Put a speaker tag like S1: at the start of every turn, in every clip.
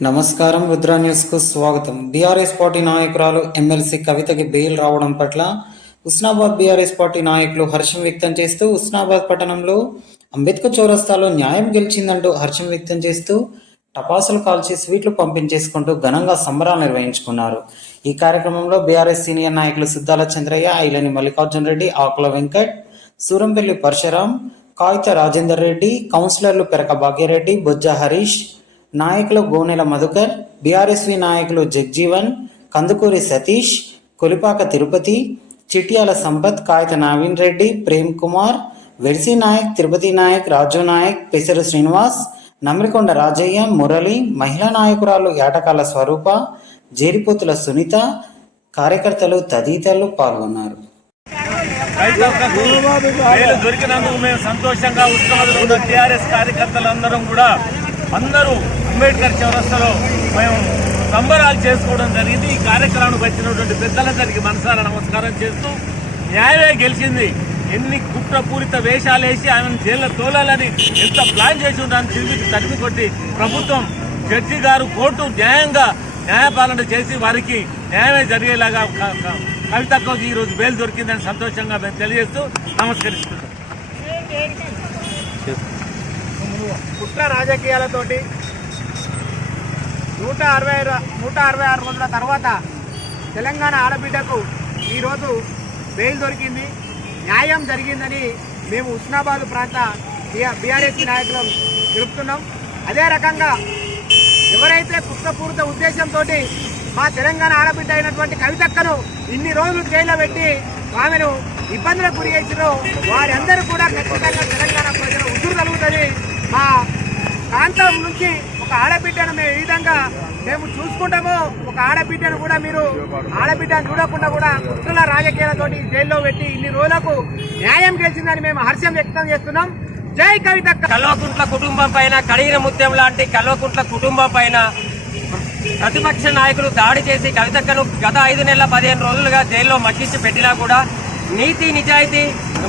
S1: నమస్కారం రుద్ర న్యూస్కు స్వాగతం. బీఆర్ఎస్ పార్టీ నాయకురాలు ఎమ్మెల్సీ కవితకి బెయిల్ రావడం పట్ల ఉస్నాబాద్ బీఆర్ఎస్ పార్టీ నాయకులు హర్షం వ్యక్తం చేస్తూ ఉస్నాబాద్ పట్టణంలో అంబేద్కర్ చౌరస్తాలో న్యాయం గెలిచిందంటూ హర్షం వ్యక్తం చేస్తూ టపాసులు కాల్చి స్వీట్లు పంపించేసుకుంటూ ఘనంగా సంబరాలు నిర్వహించుకున్నారు. ఈ కార్యక్రమంలో బీఆర్ఎస్ సీనియర్ నాయకులు సిద్ధాల చంద్రయ్య ఐలని మల్లికార్జున్ రెడ్డి ఆకుల వెంకట్ సూరంపల్లి పరశురాం కాగిత రాజేందర్ రెడ్డి కౌన్సిలర్లు పెరక భాగ్యరెడ్డి బొజ్జ హరీష్ నాయకులు గోనెల మధుకర్ బీఆర్ఎస్వి నాయకులు జగ్జీవన్ కందుకూరి సతీష్ కొలిపాక తిరుపతి చిట్యాల సంపత్ కాగిత నవీన్ రెడ్డి ప్రేమ్ కుమార్ వెర్సి నాయక్ తిరుపతి నాయక్ రాజు నాయక్ పెసరు శ్రీనివాస్ నమ్రికొండ రాజయ్య మురళి మహిళా నాయకురాలు ఏటకాల స్వరూప జేరిపోతుల సునీత కార్యకర్తలు తదితరులు పాల్గొన్నారు.
S2: దొరికినందుకు మేము సంతోషంగా ఉత్సవాలు ఉన్న టీఆర్ఎస్ కార్యకర్తలందరం కూడా అందరూ అంబేద్కర్ చౌరస్తలో మేము సంబరాలు చేసుకోవడం జరిగింది. ఈ కార్యక్రమానికి వచ్చినటువంటి పెద్దలందరికీ మనసారా నమస్కారం చేస్తూ న్యాయమే గెలిచింది. ఎన్ని కుట్రపూరిత వేషాలు వేసి ఆమెను జైల్లో తోలాలని ఎంత ప్లాన్ చేసి దాన్ని తిరిగి తరిమి కొట్టి ప్రభుత్వం జడ్జి గారు కోర్టు న్యాయంగా న్యాయపాలన చేసి వారికి న్యాయమే జరిగేలాగా కవితకు ఈ రోజు బెయిల్ దొరికిందని సంతోషంగా మేము తెలియజేస్తూ నమస్కరిస్తున్నాం.
S3: కుట్ర రాజకీయాలతోటి నూట అరవై నూట అరవై ఆరు రోజుల తర్వాత తెలంగాణ ఆడబిడ్డకు ఈరోజు బెయిల్ దొరికింది. న్యాయం జరిగిందని మేము హుస్నాబాద్ ప్రాంత బీఆర్ఎస్ నాయకులు తెలుపుతున్నాం. అదే రకంగా ఎవరైతే కుట్రపూరిత ఉద్దేశంతో మా తెలంగాణ ఆడబిడ్డ అయినటువంటి కవితక్కను ఇన్ని రోజులు జైల్లో పెట్టి ఆమెను ఇబ్బందులకు గురి చేసినో వారందరూ కూడా ఖచ్చితంగా తెలంగాణ ప్రజలు ఉసురు కలుగుతుంది మా ప్రాంతం నుంచి ఒక ఆడబిడ్డను మేము ఈ విధంగా మేము చూసుకుంటాము. ఒక ఆడబిడ్డను కూడా మీరు ఆడబిడ్డను చూడకుండా కూడా కుట్రల రాజకీయాలతోటి జైల్లో పెట్టి ఇన్ని రోజులకు న్యాయం గెలిచిందని మేము హర్షం వ్యక్తం చేస్తున్నాం. జై కవితక్క
S4: కల్వకుంట్ల కుటుంబం పైన కడిగిన ముత్యం లాంటి కల్వకుంట్ల కుటుంబం పైన ప్రతిపక్ష నాయకులు దాడి చేసి కవితక్కను గత ఐదు నెలల పదిహేను రోజులుగా జైల్లో మగ్గించి పెట్టినా కూడా నీతి నిజాయితీ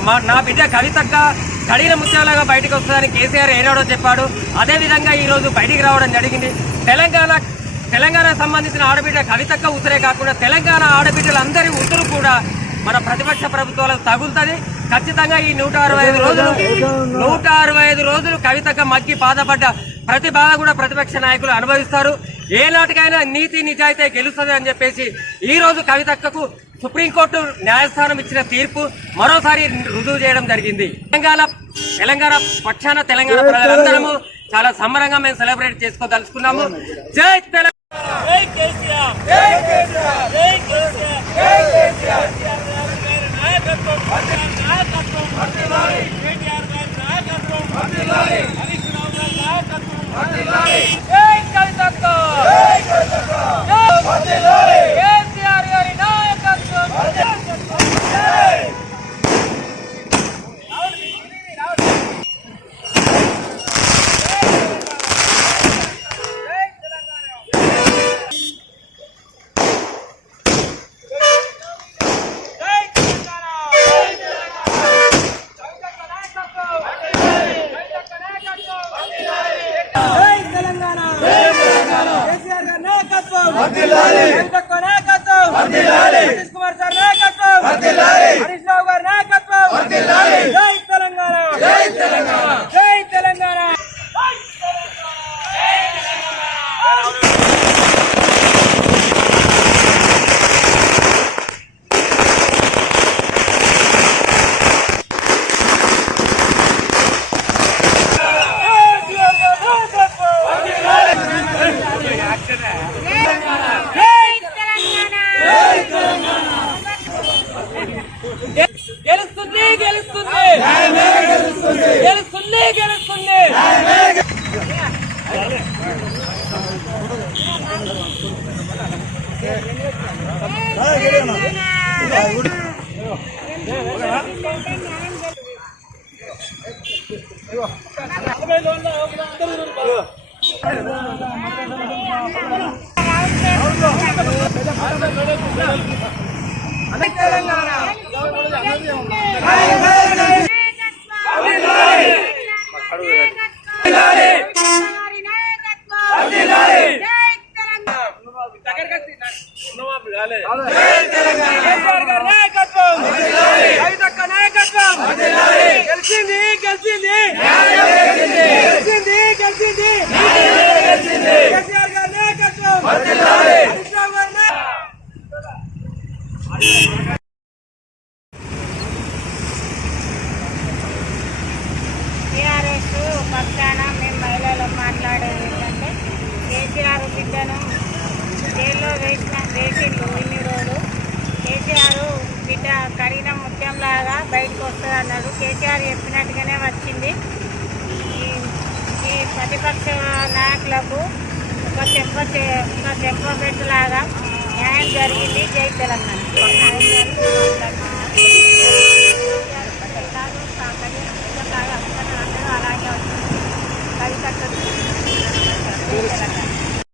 S4: మా- నా బిడ్డ కవితక్క కడిగిన ముత్యాలుగా బయటకు వస్తుందని కేసీఆర్ ఏనాడో చెప్పాడు. అదే విధంగా ఈ రోజు బయటికి రావడం జరిగింది. తెలంగాణ తెలంగాణ సంబంధించిన ఆడబిడ్డ కవితక్క ఉసురే కాకుండా తెలంగాణ ఆడబిడ్డలందరి ఉసురు కూడా మన ప్రతిపక్ష ప్రభుత్వాలకు తగులుతుంది. ఖచ్చితంగా ఈ నూట అరవై ఐదు రోజులు నూట అరవై ఐదు రోజులు కవితక్క మగ్గి బాధపడ్డ ప్రతి బాధ కూడా ప్రతిపక్ష నాయకులు అనుభవిస్తారు. ఏ నాటికైనా నీతి నిజాయితీ గెలుస్తుంది అని చెప్పేసి ఈ రోజు కవితక్కకు సుప్రీంకోర్టు న్యాయస్థానం ఇచ్చిన తీర్పు మరోసారి రుజువు చేయడం జరిగింది. తెలంగాణ తెలంగాణ పక్షాన తెలంగాణ ప్రజలందరము చాలా సంబరంగా మేము సెలబ్రేట్ చేసుకోదలుచుకున్నాము. జై తెలంగాణ జై కేసీఆర్ జై కేసీఆర్ జై కేసీఆర్ జై కేసీఆర్ కేసీఆర్ నాయకత్వం నాయకత్వం కేటీఆర్ గారి నాయకత్వం హరీష్ రావు గారి నాయకత్వం జై కవితక్క జై కవితక్క కేసీఆర్ గారి నాయకత్వం
S3: జై తెలంగాణ కేసీఆర్ గారి సతీష్ కుమార్ సార్ నాయకత్వం. హరీష్ రావు గారి నాయకత్వం జై తెలంగాణ జై తెలంగాణ జై తెలంగాణ
S4: గెలుస్తుంది గెలుస్తుంది. గెలుస్తుంది గెలుస్తుంది.
S3: గెలిచింది గెలిచింది గెలిచింది కేసీఆర్ గారి నాయకత్వం హరీష్ రావు గారి నాయకత్వం.
S5: టీఆర్ఎస్ పక్షాన మేము మహిళలు మాట్లాడేది ఏంటంటే కేసీఆర్ బిడ్డను జైల్లో వేసిన వేసిండు ఇన్ని రోజులు కేసీఆర్ బిడ్డ కడిగిన ముత్యంలాగా బయటకు వస్తుంది అన్నాడు కేసీఆర్ చెప్పినట్టుగానే వచ్చింది ఈ ఈ ప్రతిపక్ష నాయకులకు ఒక చెప్ప ఒక చెప్ప పెట్టలాగా న్యాయం జరిగింది జై తెలంగాణ